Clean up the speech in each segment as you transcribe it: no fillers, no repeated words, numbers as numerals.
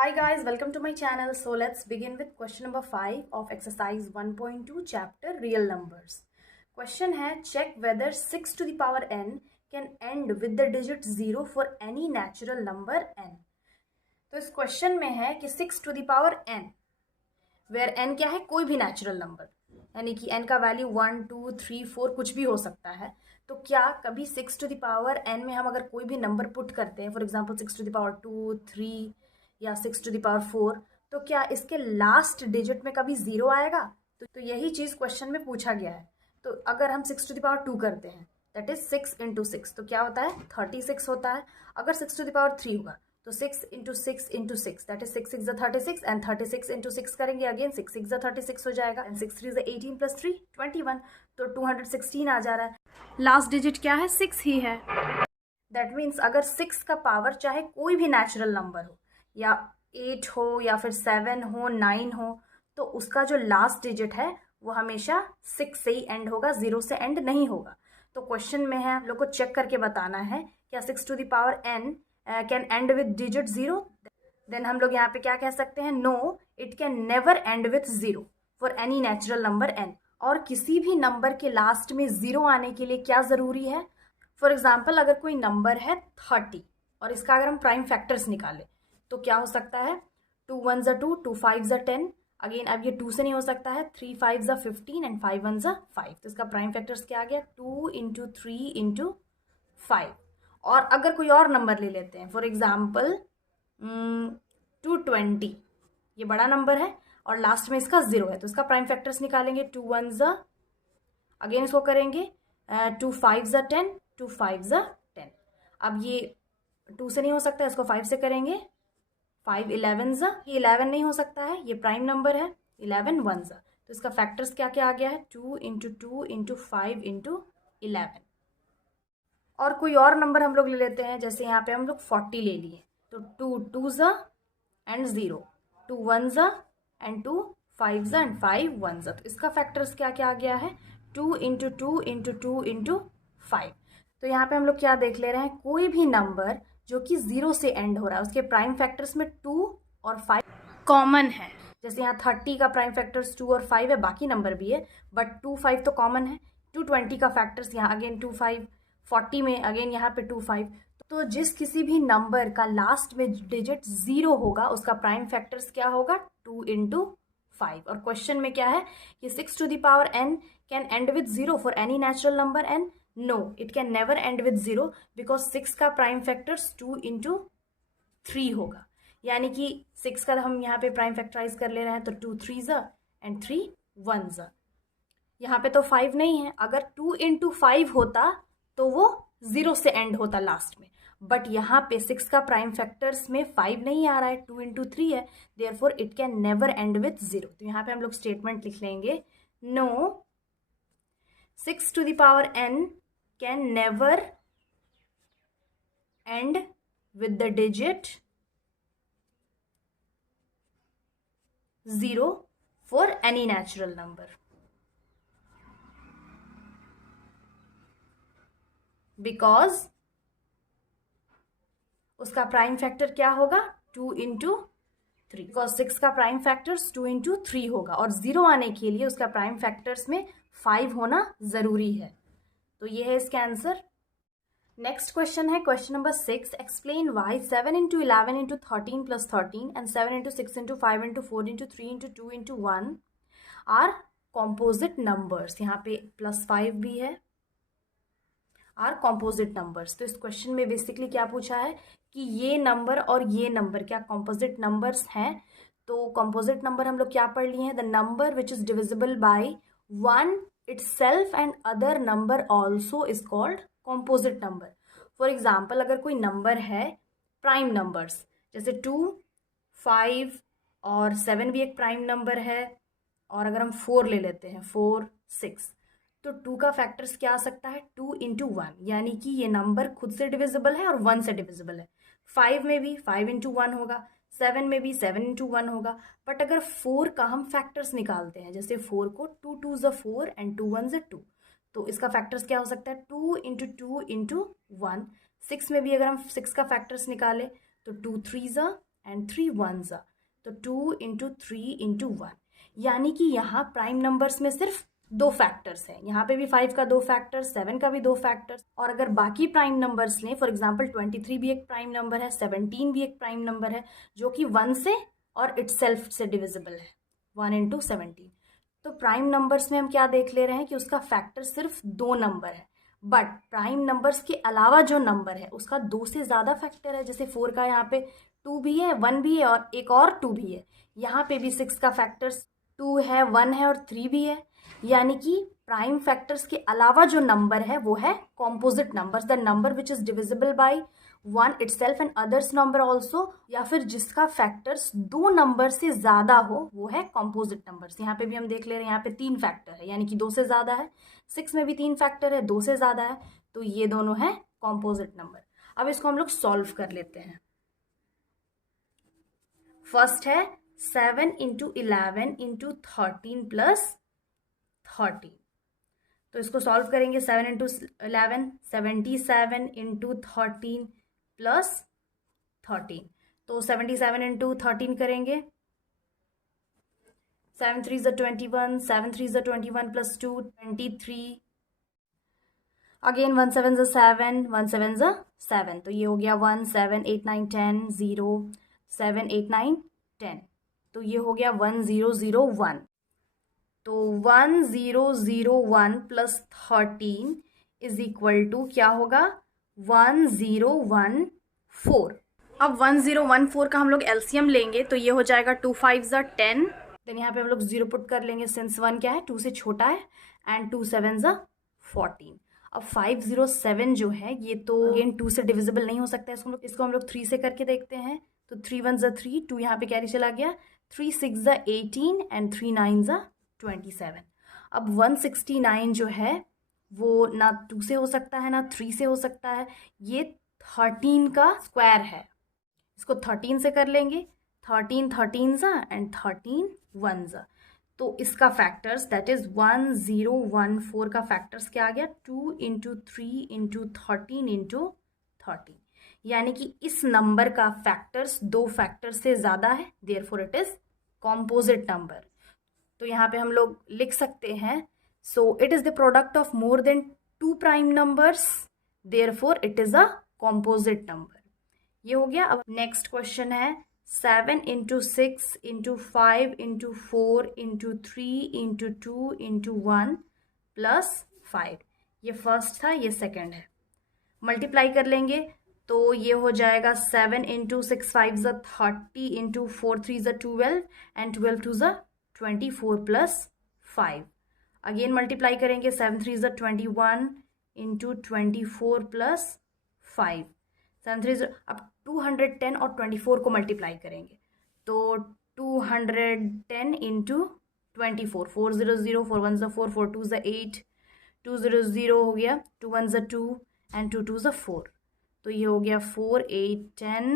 Hi guys, welcome to my channel. So let's begin with question number 5 of exercise 1.2 chapter real numbers. Question है check whether 6 to the power n can end with the digit 0 for any natural number n. तो इस question में है कि 6 to the power n where n क्या है, कोई भी नेचुरल नंबर, यानी कि n का वैल्यू 1 2 3 4 कुछ भी हो सकता है। तो क्या कभी 6 to the power n में हम अगर कोई भी नंबर पुट करते हैं, for example 6 to the power 2 3 या 6 to the power 4, तो क्या इसके लास्ट डिजिट में कभी जीरो आएगा? तो यही चीज क्वेश्चन में पूछा गया है। तो अगर हम 6 to the power 2 करते हैं, दैट इज 6 into 6, तो क्या होता है 36 होता है। अगर 6 to the power 3 होगा तो 6 into 6 into 6, that is 6 6 36 and 36 into 6 करेंगे, अगेन 6 6 36 हो जाएगा एंड 6 3 18 प्लस 3 21, तो 216 आ जा रहा है। लास्ट डिजिट क्या है, 6 ही है। दैट मीन्स अगर 6 का पावर चाहे कोई भी नेचुरल नंबर हो, या 8 हो या फिर 7 हो 9 हो, तो उसका जो लास्ट डिजिट है वो हमेशा 6 से ही एंड होगा, 0 से एंड नहीं होगा। तो क्वेश्चन में है हम लोग को चेक करके बताना है क्या 6 to the power n can end with digit 0। Then हम लोग यहाँ पे क्या कह सकते हैं, no it can never end with 0 for any natural number n। और किसी भी नंबर के लास्ट में 0 आने के लिए क्या ज़रूरी है, फॉर एग्जाम्पल अगर कोई नंबर है 30 और इसका अगर हम प्राइम फैक्टर्स निकालें तो क्या हो सकता है, 2 1 2 2 5 10, अगेन अब ये 2 से नहीं हो सकता है, 3 5 15 एंड 5 1 5, तो इसका प्राइम फैक्टर्स क्या आ गया, 2 इंटू 3 इंटू 5। और अगर कोई और नंबर ले लेते हैं, फॉर एग्जाम्पल 220, ये बड़ा नंबर है और लास्ट में इसका 0 है, तो इसका प्राइम फैक्टर्स निकालेंगे, 2 1 अगेन इसको करेंगे 2 5 10 2 5 10। अब ये 2 से नहीं हो सकता, इसको 5 से करेंगे, 5 11 ये 11 नहीं हो सकता है, ये प्राइम नंबर है, 11 1 तो इसका फैक्टर्स क्या क्या आ गया है, 2 इंटू 2 इंटू 5 इंटू 11। और कोई और नंबर हम लोग ले लेते हैं, जैसे यहाँ पे हम लोग 40 ले लिए, तो 2 2 एंड 0, 2 1 एंड 2 5 एंड 5 1 तो इसका फैक्टर्स क्या क्या आ गया है, 2 इंटू 2 इंटू 2 इंटू 5। तो यहाँ पे हम लोग क्या देख ले रहे हैं, कोई भी नंबर जो कि 0 से एंड हो रहा है उसके प्राइम फैक्टर्स में 2 और 5 कॉमन है। जैसे यहाँ 30 का प्राइम फैक्टर्स 2 और 5 है, बाकी नंबर भी है बट 2 5 तो कॉमन है। 220 का फैक्टर्स यहाँ अगेन 2 5, 40 में अगेन यहाँ पे 2 5। तो जिस किसी भी नंबर का लास्ट में डिजिट 0 होगा उसका प्राइम फैक्टर्स क्या होगा, 2 इंटू 5। और क्वेश्चन में क्या है कि 6 to the power n can end with 0 for any natural number n। No it can never end with 0 because 6 का प्राइम फैक्टर्स 2 इंटू 3 होगा, यानी कि 6 का हम यहाँ पे प्राइम फैक्टराइज कर ले रहे हैं, तो 2 3 एंड 3 1 यहाँ पे तो 5 नहीं है, अगर 2 इंटू 5 होता तो वो 0 से एंड होता लास्ट में, बट यहाँ पे 6 का प्राइम फैक्टर्स में 5 नहीं आ रहा है, 2 इंटू 3 है, therefore it can never end with 0। तो यहाँ पे हम लोग स्टेटमेंट लिख लेंगे, no 6 to the power n can never end with the digit 0 for any natural number, because उसका प्राइम फैक्टर क्या होगा, 2 इंटू 3, बिकॉज 6 का प्राइम फैक्टर्स 2 इंटू 3 होगा और 0 आने के लिए उसका प्राइम फैक्टर्स में 5 होना जरूरी है। तो ये है इसका आंसर। नेक्स्ट क्वेश्चन है question number 6, explain why 7 into 11 into 13 plus 13 and 7 into 6 into 5 into 4 into 3 into 2 into 1 are composite numbers. यहाँ पे +5 भी है, आर कॉम्पोजिट नंबर्स। तो इस क्वेश्चन में बेसिकली क्या पूछा है कि ये नंबर और ये नंबर क्या कॉम्पोजिट नंबर्स हैं। तो कॉम्पोजिट नंबर हम लोग क्या पढ़ लिए हैं, the number which is divisible by 1 itself and other number also is called composite number. For example अगर कोई नंबर है प्राइम नंबर्स, जैसे 2 5 और 7 भी एक प्राइम नंबर है, और अगर हम 4 ले लेते हैं 4 6, तो 2 का फैक्टर्स क्या आ सकता है, 2 इंटू 1, यानी कि ये नंबर खुद से डिविजिबल है और 1 से डिविजिबल है। 5 में भी 5 इंटू 1 होगा, 7 में भी 7 इंटू 1 होगा। बट अगर 4 का हम फैक्टर्स निकालते हैं, जैसे 4 को 2 2 4 एंड 2 1 2, तो इसका फैक्टर्स क्या हो सकता है, 2 इंटू 2 इंटू 1। 6 में भी अगर हम 6 का फैक्टर्स निकाले तो 2 3 एंड 3 1s, तो 2 इंटू 3 इंटू 1, यानी कि यहाँ प्राइम नंबर्स में सिर्फ 2 फैक्टर्स हैं। यहाँ पे भी 5 का 2 फैक्टर्स, 7 का भी 2 फैक्टर्स। और अगर बाकी प्राइम नंबर्स लें, फॉर एग्जांपल 23 भी एक प्राइम नंबर है, 17 भी एक प्राइम नंबर है, जो कि 1 से और इटसेल्फ से डिविजिबल है, 1 इंटू 17। तो प्राइम नंबर्स में हम क्या देख ले रहे हैं कि उसका फैक्टर सिर्फ 2 नंबर है, बट प्राइम नंबर्स के अलावा जो नंबर है उसका 2 से ज़्यादा फैक्टर है। जैसे 4 का यहाँ पे 2 भी है, 1 भी है और एक और 2 भी है। यहाँ पे भी 6 का फैक्टर्स 2 है, 1 है और 3 भी है, यानी कि प्राइम फैक्टर्स के अलावा जो नंबर है वो है composite numbers, the number which is divisible by 1 itself and others number also, या फिर जिसका फैक्टर्स 2 नंबर से ज्यादा हो वो है कॉम्पोजिट नंबर्स। यहाँ पे भी हम देख ले रहे हैं, यहाँ पे 3 फैक्टर है, यानी कि 2 से ज्यादा है। 6 में भी 3 फैक्टर है, 2 से ज्यादा है, तो ये दोनों है कॉम्पोजिट नंबर। अब इसको हम लोग सॉल्व कर लेते हैं। फर्स्ट है 7 इंटू 11 इंटू 13 प्लस 13, तो इसको सॉल्व करेंगे। 7 इंटू 11 77 इंटू 13 प्लस 13, तो 77 इंटू 13 करेंगे। 7 3 is 21, 7 3 is 21 plus 2 23, again 1 7 is 7, 1 7 is 7, तो ये हो गया 1 7 8 9 10 0 7 8 9 10, तो ये हो गया 1 0 0 1। तो 1 0 0 1 प्लस 13 इज इक्वल टू क्या होगा, 1 0 1 4। अब 1 0 1 4 का हम लोग एलसीएम लेंगे, तो ये हो जाएगा 2 5 is 10, देन यहाँ पे हम लोग 0 पुट कर लेंगे सिंस 1 क्या है, 2 से छोटा है, एंड 2 7 is 14। अब 507 जो है ये तो अगेन 2 से डिविजिबल नहीं हो सकता है, इसको हम लोग 3 से करके देखते हैं। तो 3 1 is 3, 2 यहाँ पे कैरी चला गया, 3 6 is 18 एंड 3 9 is 27। अब 169 जो है वो ना 2 से हो सकता है ना 3 से हो सकता है, ये 13 का स्क्वायर है, इसको 13 से कर लेंगे, 13 13 एंड 13 1, तो इसका फैक्टर्स दैट इज 1 0 1 4 का फैक्टर्स क्या आ गया, 2 इंटू 3 इंटू 13 इंटू 13, यानी कि इस नंबर का फैक्टर्स 2 फैक्टर्स से ज़्यादा है, therefore it is composite number. तो यहाँ पे हम लोग लिख सकते हैं, so it is the product of more than 2 prime numbers, therefore it is a composite number. ये हो गया। अब नेक्स्ट क्वेश्चन है 7 into 6 into 5 into 4 into 3 into 2 into 1 plus 5, ये फर्स्ट था, ये सेकेंड है। मल्टीप्लाई कर लेंगे तो ये हो जाएगा 7 into 6 5 is 30 into 4 3 is 12 and 12 2 is 24 plus 5। Again multiply करेंगे, 7 3 is 21 इंटू 24 प्लस 5, 7 3 अब 210 और 24 को मल्टीप्लाई करेंगे, तो 210 इंटू 24, 4 0 0 4 1 4 4 2 8, 2 0 0 हो गया, 2 1 2 एंड 2 2 4, तो ये हो गया 4 8 10,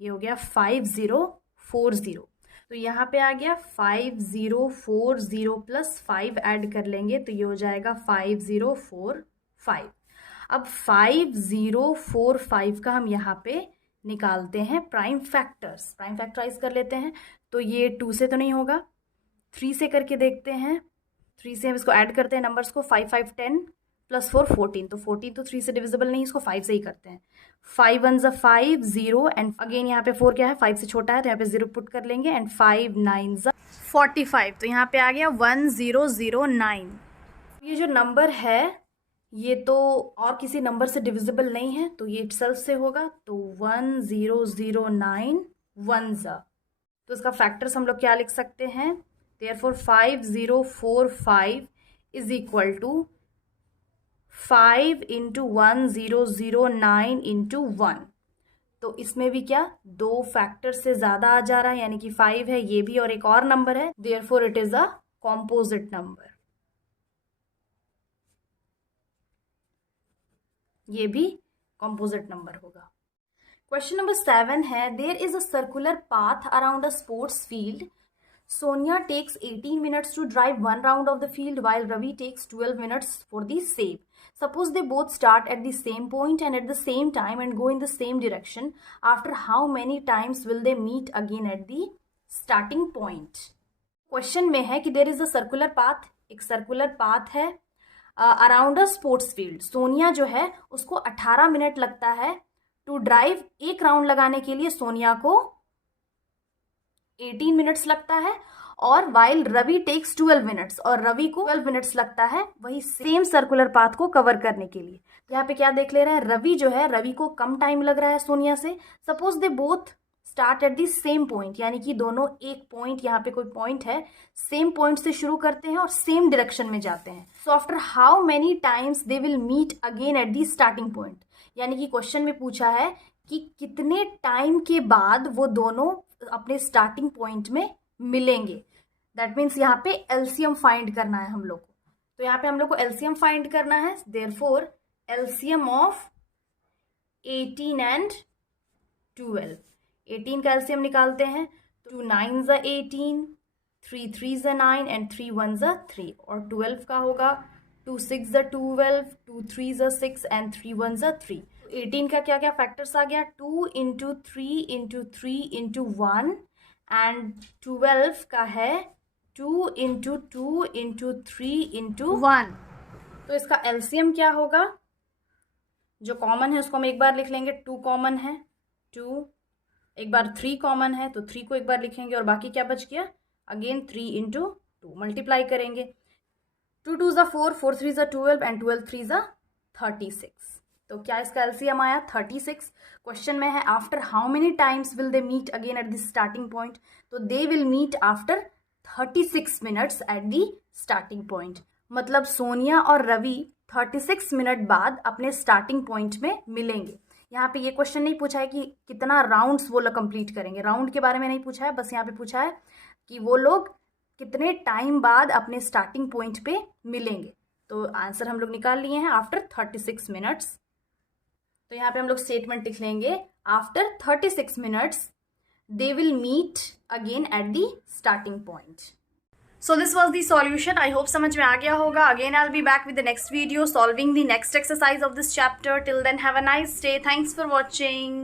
ये हो गया 5 0 4 0, तो यहाँ पे आ गया 5 0 4 0 प्लस 5 ऐड कर लेंगे, तो ये हो जाएगा 5 0 4 5। अब 5 0 4 5 का हम यहाँ पे निकालते हैं प्राइम फैक्टर्स, प्राइम फैक्टराइज कर लेते हैं, तो ये 2 से तो नहीं होगा, 3 से करके देखते हैं। 3 से हम इसको ऐड करते हैं नंबर्स को, 5 5 10 प्लस 4 14, तो 14 तो 3 से डिविजिबल नहीं, इसको 5 से ही करते हैं। 5 1 is 5 0 एंड अगेन यहाँ पे 4 क्या है, 5 से छोटा है, तो यहाँ पे 0 पुट कर लेंगे, एंड 5 9 is 45, तो यहाँ पे आ गया 1 0 0 9। ये जो नंबर है ये तो और किसी नंबर से डिविजिबल नहीं है, तो ये इटसेल्फ से होगा, तो 1 0 0 9 1, तो इसका फैक्टर्स हम लोग क्या लिख सकते हैं, therefore 5 0 4 5 is equal to 5 into 1 0 0 9 into 1, तो इसमें भी क्या 2 फैक्टर से ज़्यादा आ जा रहा है, यानी कि 5 है, ये भी और एक और नंबर है, therefore it is a composite number, ये भी कॉम्पोजिट नंबर होगा। क्वेश्चन नंबर 7 है, there is a circular path around a sports field, Sonia takes 18 minutes to drive one round of the field while Ravi takes 12 minutes for the same. Suppose they both start at the same point and at the same time and go in the same direction. After how many times will they meet again at the starting point? Question में है कि there is a circular path, एक circular path है around a sports field. Sonia जो है उसको 18 minute लगता है टू ड्राइव. एक राउंड लगाने के लिए सोनिया को 18 मिनट्स लगता है और वाइल रवि टेक्स 12 मिनट्स, और रवि को 12 मिनट्स लगता है वही सेम सर्कुलर पाथ को कवर करने के लिए. यहाँ पे क्या देख ले रहे हैं, रवि जो है रवि को कम टाइम लग रहा है सोनिया से. Suppose they both start at the same point, यानी कि दोनों एक पॉइंट, यहाँ पे कोई पॉइंट है, सेम पॉइंट से शुरू करते हैं और सेम डायरेक्शन में जाते हैं. So after how many times they will meet again at the starting point, यानी कि क्वेश्चन में पूछा है कि कितने टाइम के बाद वो दोनों अपने स्टार्टिंग पॉइंट में मिलेंगे. दैट मीन्स यहाँ पे एलसीएम फाइंड करना है हम लोग को. तो यहाँ पे हम लोग को एलसीएम फाइंड करना है. Therefore LCM of 18 and 12. 18 का एलसीएम निकालते हैं. 2 9s are 18, 3 3s are 9 and 3 1s are 3. और 12 का होगा 2 6s are 12, 2 3s are 6 and 3 1s are 3. 18 का क्या क्या फैक्टर्स आ गया, 2 इंटू 3 इंटू 3 इंटू 1, एंड 12 का है 2 इंटू 2 इंटू 3 इंटू 1. तो इसका एलसीएम क्या होगा, जो कॉमन है उसको हम एक बार लिख लेंगे. 2 कॉमन है 2, एक बार 3 कॉमन है तो 3 को एक बार लिखेंगे, और बाकी क्या बच गया, अगेन 3 इंटू 2 मल्टीप्लाई करेंगे. 2 2s are 4, 4 3s are 12 and 12 3s are 36. तो क्या इसका एलसीएम आया 36. क्वेश्चन में है after how many times will they meet again at the starting point. तो they will meet after 36 minutes at the starting point. मतलब सोनिया और रवि 36 मिनट बाद अपने स्टार्टिंग पॉइंट में मिलेंगे. यहाँ पे ये क्वेश्चन नहीं पूछा है कि कितना राउंड्स वो लोग कंप्लीट करेंगे, राउंड के बारे में नहीं पूछा है, बस यहाँ पे पूछा है कि वो लोग कितने टाइम बाद अपने स्टार्टिंग पॉइंट पे मिलेंगे. तो आंसर हम लोग निकाल लिए हैं आफ्टर 36 मिनट्स. तो यहाँ पे हम लोग स्टेटमेंट लिख लेंगे, after 36 minutes they will meet again at the starting point. So this was the solution. I hope समझ में आ गया होगा. Again I'll be back with the next video solving the next exercise of this chapter. Till then have a nice day. Thanks for watching.